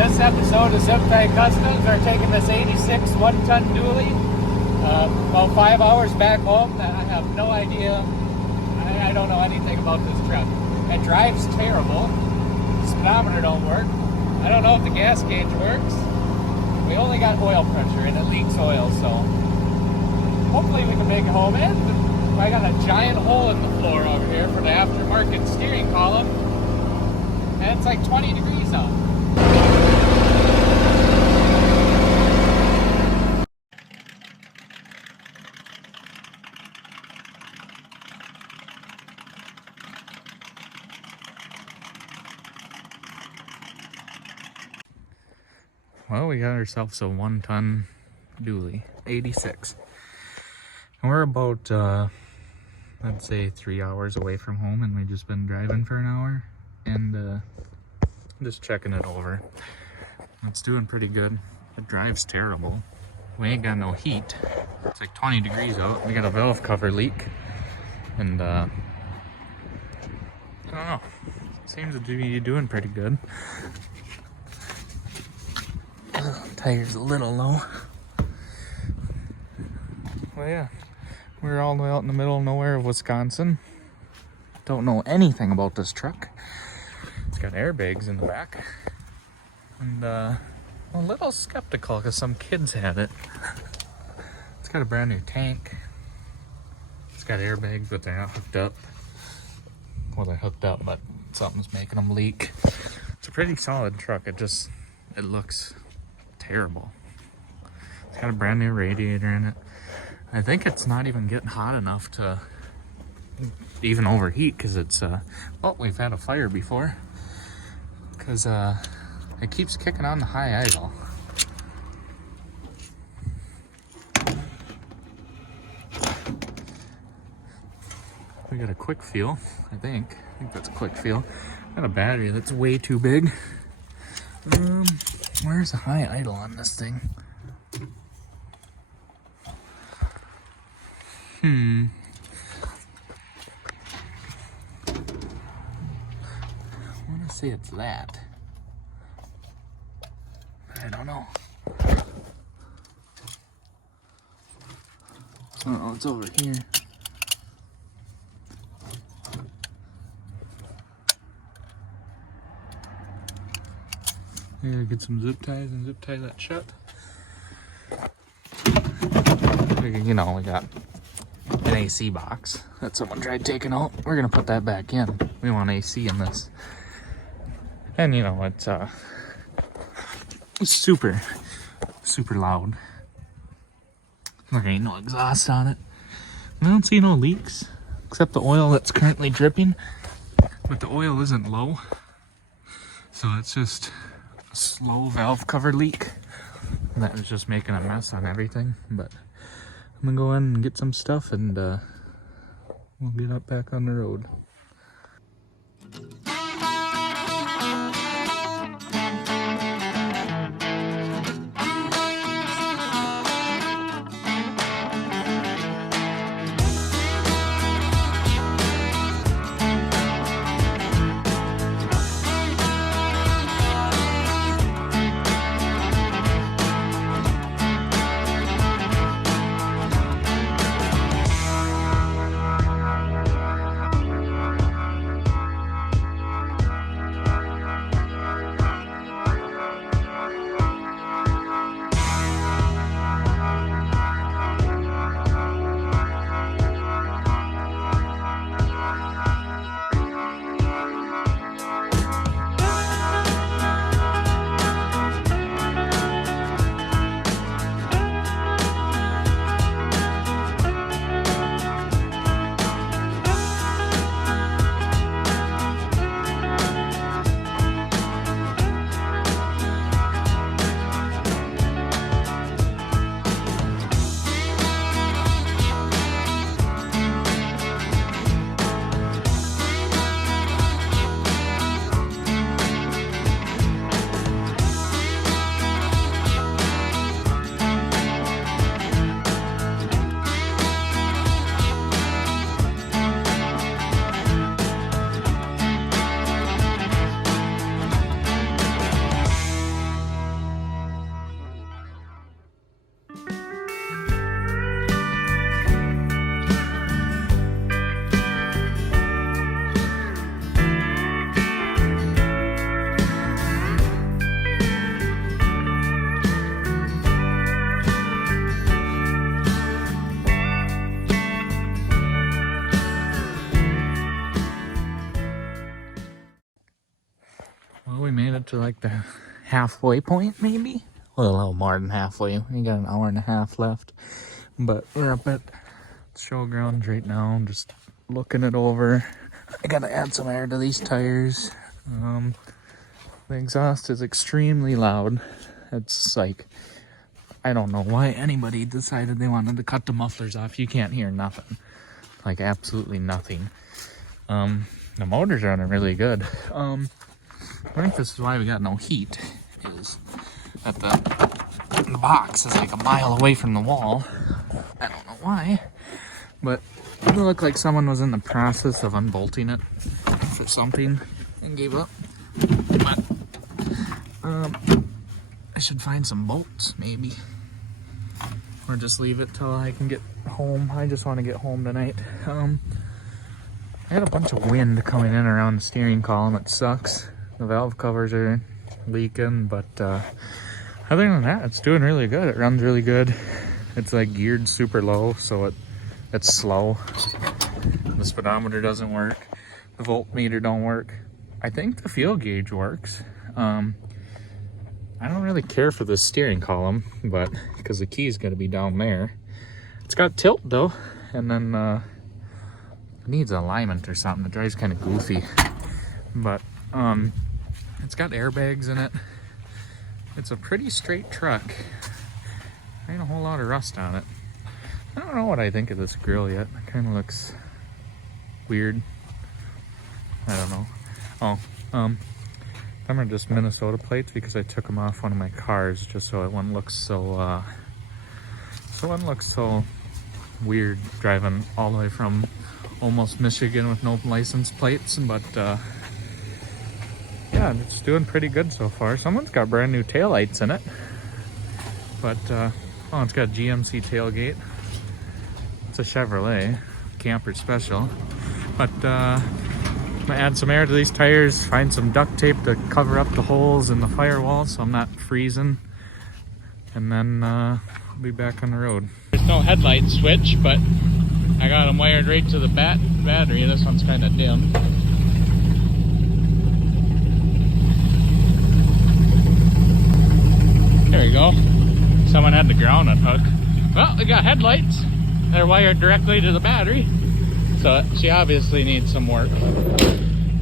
this episode of Zip Tie Kustoms, we're taking this 86 one-ton dually about 5 hours back home. I have no idea. I don't know anything about this truck. It drives terrible. The speedometer don't work. I don't know if the gas gauge works. We only got oil pressure and it leaks oil, so hopefully we can make it home. And I got a giant hole in the floor over here for the aftermarket steering column. And it's like 20 degrees out. Well, we got ourselves a one-ton dually, 86. And we're about, I'd say 3 hours away from home, and we've just been driving for an hour. And just checking it over. It's doing pretty good. It drives terrible. We ain't got no heat. It's like 20 degrees out. We got a valve cover leak. And I don't know. Seems to be doing pretty good. Tire's a little low. Well, yeah. We're all the way out in the middle of nowhere of Wisconsin. Don't know anything about this truck. It's got airbags in the back. And I'm a little skeptical because some kids had it. It's got a brand new tank. It's got airbags, but they're not hooked up. Well, they're hooked up, but something's making them leak. It's a pretty solid truck. It looks terrible. It's got a brand new radiator in it. I think it's not even getting hot enough to even overheat because it's well, we've had a fire before because it keeps kicking on the high idle. We got a quick fuel, I think that's a quick fuel. Got a battery that's way too big. Where's the high idle on this thing? I want to say it's that. I don't know. Oh, it's over here. Yeah, get some zip ties and zip tie that shut. You know, we got an AC box that someone tried taking out. We're gonna put that back in. We want AC in this. And you know, it's super loud. There ain't no exhaust on it. I don't see no leaks, except the oil that's currently dripping. But the oil isn't low. So it's just a slow valve cover leak. And that was just making a mess on everything. But I'm gonna go in and get some stuff and we'll get up back on the road. Well, we made it to like the halfway point, maybe? Well, a little more than halfway. We got an hour and a half left. But we're up at the showgrounds right now, just looking it over. I gotta add some air to these tires. The exhaust is extremely loud. It's like, I don't know why anybody decided they wanted to cut the mufflers off. You can't hear nothing. Like, absolutely nothing. The motor's running really good. I think this is why we got no heat, is that the box is like a mile away from the wall. I don't know why, but it looked like someone was in the process of unbolting it for something and gave up. But I should find some bolts, maybe, or just leave it till I can get home. I just want to get home tonight. I had a bunch of wind coming in around the steering column. It sucks. The valve covers are leaking, but other than that, it's doing really good. It runs really good. It's like geared super low, so it's slow. The speedometer doesn't work. The voltmeter don't work. I think the fuel gauge works. I don't really care for the steering column, but because the key's got to be down there. It's got tilt though, and then it needs alignment or something. It drives kind of goofy, but it's got airbags in it. It's a pretty straight truck. There ain't a whole lot of rust on it. I don't know what I think of this grill yet. It kind of looks weird. I don't know. Oh, them are just Minnesota plates because I took them off one of my cars just so it wouldn't look so weird driving all the way from almost Michigan with no license plates. But yeah, it's doing pretty good so far. Someone's got brand new taillights in it, but oh, it's got GMC tailgate. It's a Chevrolet camper special, but I'm gonna add some air to these tires, find some duct tape to cover up the holes in the firewall so I'm not freezing, and then I'll be back on the road. There's no headlight switch, but I got them wired right to the battery. This one's kind of dim. There we go. Someone had the ground unhooked. Well, they got headlights. They're wired directly to the battery, so she obviously needs some work.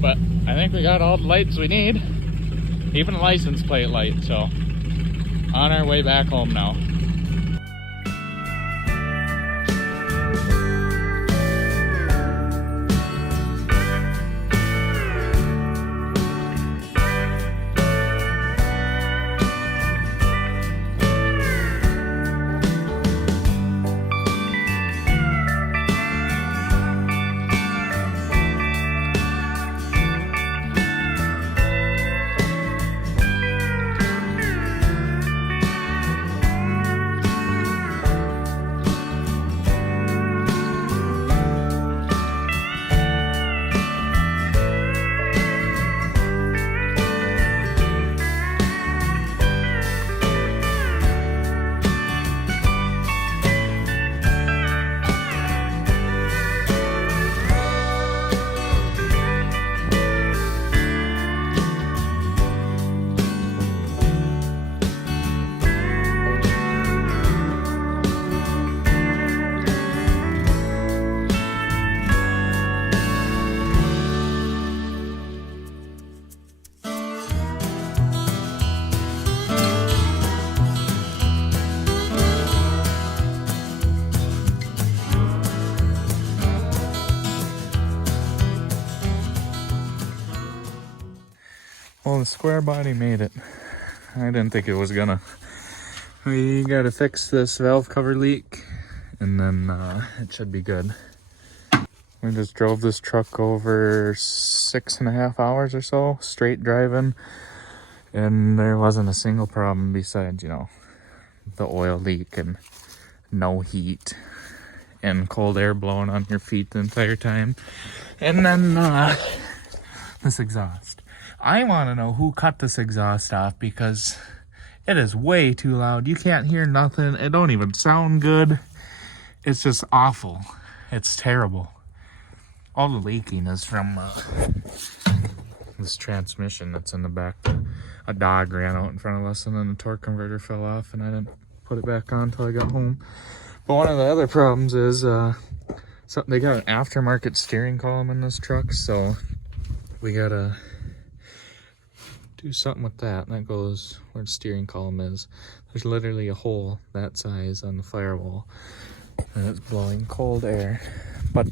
But I think we got all the lights we need, even a license plate light. So on our way back home now. Well, the square body made it. I didn't think it was gonna. We gotta fix this valve cover leak, and then it should be good. We just drove this truck over 6.5 hours or so, straight driving, and there wasn't a single problem besides, you know, the oil leak and no heat and cold air blowing on your feet the entire time. And then this exhaust. I want to know who cut this exhaust off because it is way too loud. You can't hear nothing. It don't even sound good. It's just awful. It's terrible. All the leaking is from this transmission that's in the back. A dog ran out in front of us, and then the torque converter fell off, and I didn't put it back on until I got home. But one of the other problems is so they got an aftermarket steering column in this truck, so we gotta do something with that. And that goes where the steering column is. There's literally a hole that size on the firewall, and it's blowing cold air. But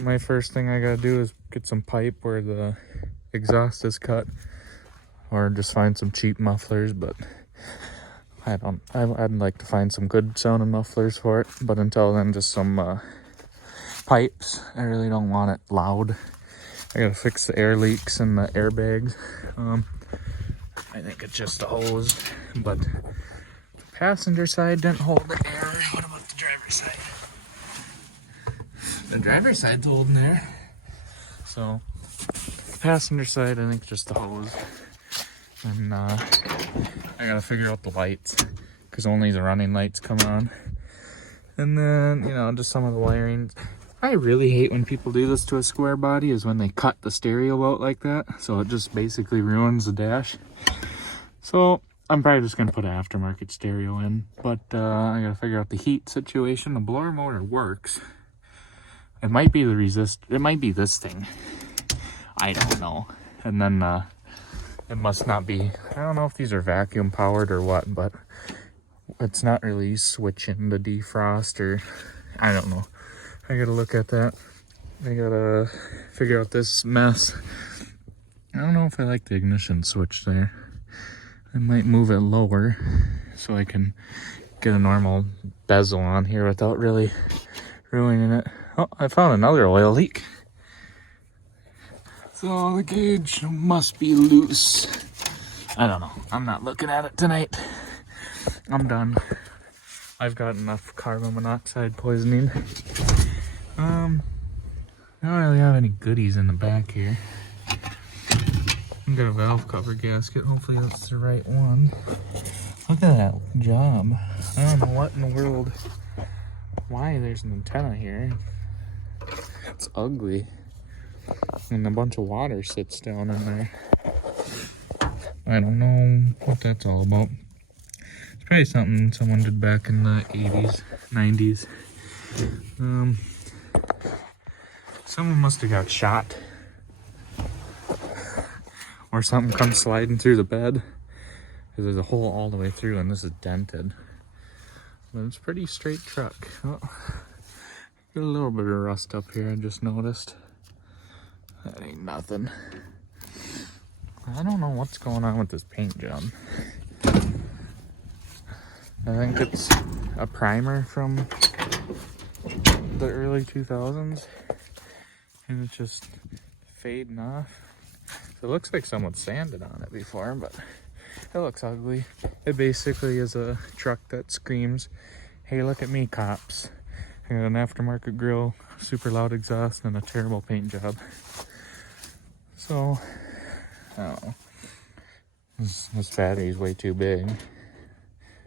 my first thing I gotta do is get some pipe where the exhaust is cut, or just find some cheap mufflers. But I'd like to find some good sounding mufflers for it, but until then, just some pipes. I really don't want it loud. I gotta fix the air leaks and the airbags. I think it's just a hose, but the passenger side didn't hold the air. What about the driver's side? The driver's side's holding air. So passenger side, I think just the hose. And I gotta figure out the lights, because only the running lights come on. And then, you know, just some of the wiring. I really hate when people do this to a square body, is when they cut the stereo out like that. So it just basically ruins the dash. So I'm probably just gonna put an aftermarket stereo in, but I gotta figure out the heat situation. The blower motor works. It might be the it might be this thing. I don't know. And then it must not be. I don't know if these are vacuum powered or what, but it's not really switching the defrost, or I don't know. I gotta look at that. I gotta figure out this mess. I don't know if I like the ignition switch there. I might move it lower so I can get a normal bezel on here without really ruining it. Oh, I found another oil leak. So the gauge must be loose. I don't know. I'm not looking at it tonight. I'm done. I've got enough carbon monoxide poisoning. I don't really have any goodies in the back here. I've got a valve cover gasket. Hopefully that's the right one. Look at that job. I don't know what in the world. Why there's an antenna here. It's ugly. And a bunch of water sits down in there. I don't know what that's all about. It's probably something someone did back in the 80s, 90s. Someone must have got shot. Or something comes sliding through the bed. Because there's a hole all the way through, and this is dented. But it's a pretty straight truck. Oh, got a little bit of rust up here, I just noticed. That ain't nothing. I don't know what's going on with this paint job. I think it's a primer from the early 2000s. And it's just fading off. It looks like someone sanded on it before, but it looks ugly. It basically is a truck that screams, "Hey, look at me, cops." I got an aftermarket grill, super loud exhaust, and a terrible paint job. So, I don't know. This battery is way too big,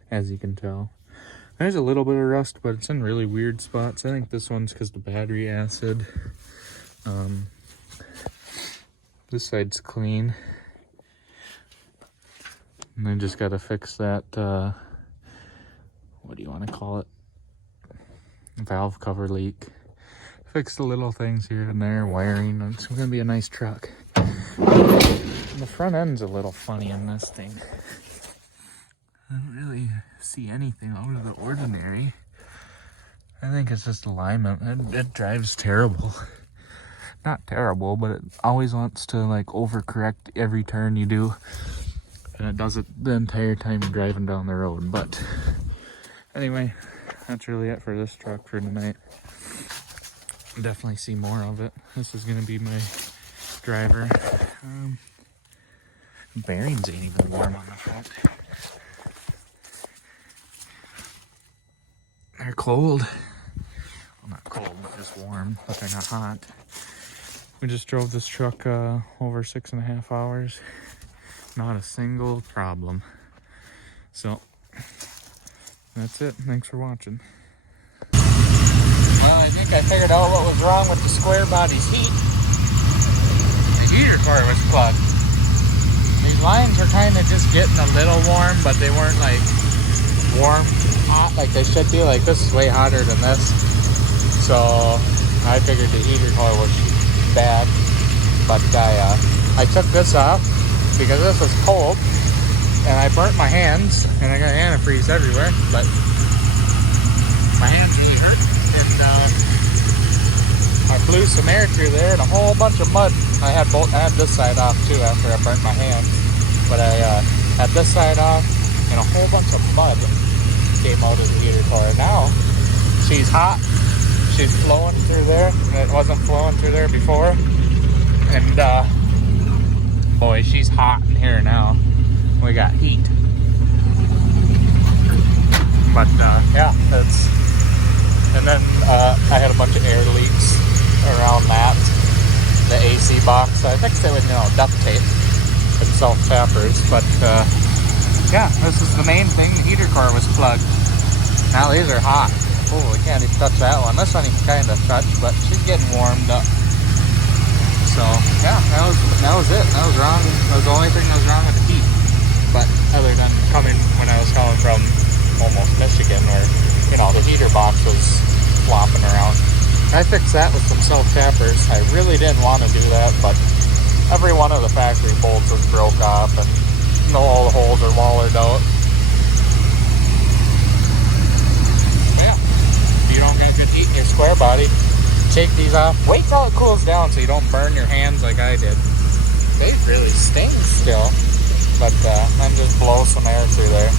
as you can tell. There's a little bit of rust, but it's in really weird spots. I think this one's because the battery acid. This side's clean. And then just got to fix that, what do you want to call it? Valve cover leak. Fix the little things here and there, wiring. It's going to be a nice truck. And the front end's a little funny on this thing. I don't really see anything out of the ordinary. I think it's just alignment. It drives terrible. Not terrible, but it always wants to like overcorrect every turn you do. And it does it the entire time you're driving down the road. But anyway, that's really it for this truck for tonight. Definitely see more of it. This is going to be my driver. Bearings ain't even warm on the front. They're cold. Well, not cold, but just warm, but they're not hot. We just drove this truck over 6.5 hours. Not a single problem. So, that's it. Thanks for watching. Well, I think I figured out what was wrong with the square body's heat. heater core was plugged. These lines were kind of just getting a little warm, but they weren't like warm hot like they should be. Like this is way hotter than this. So I figured the heater core was bad. But I took this off because this was cold. And I burnt my hands, and I got antifreeze everywhere, but my hands really hurt, and I blew some air through there, and a whole bunch of mud. I had this side off too after I burnt my hand, but I had this side off, and a whole bunch of mud came out of the heater core. Now she's hot, she's flowing through there, and it wasn't flowing through there before, and boy, she's hot in here now. We got heat, but yeah, that's, and then I had a bunch of air leaks around that, the AC box. I fixed it with, duct tape and self-tappers, but yeah, this is the main thing. The heater core was plugged. Now these are hot. Oh, we can't even touch that one. This one you can kind of touch, but she's getting warmed up. So yeah, that was it. That was wrong. That was the only thing that was wrong with the heat. But other than when I was coming from almost Michigan, where, the heater box was flopping around. I fixed that with some self-tappers. I really didn't want to do that, but every one of the factory bolts was broke off, and all the holes are wallered out. Yeah, if you don't get good heat in your square body, take these off. Wait till it cools down so you don't burn your hands like I did. They really sting still. But then just blow some air through there.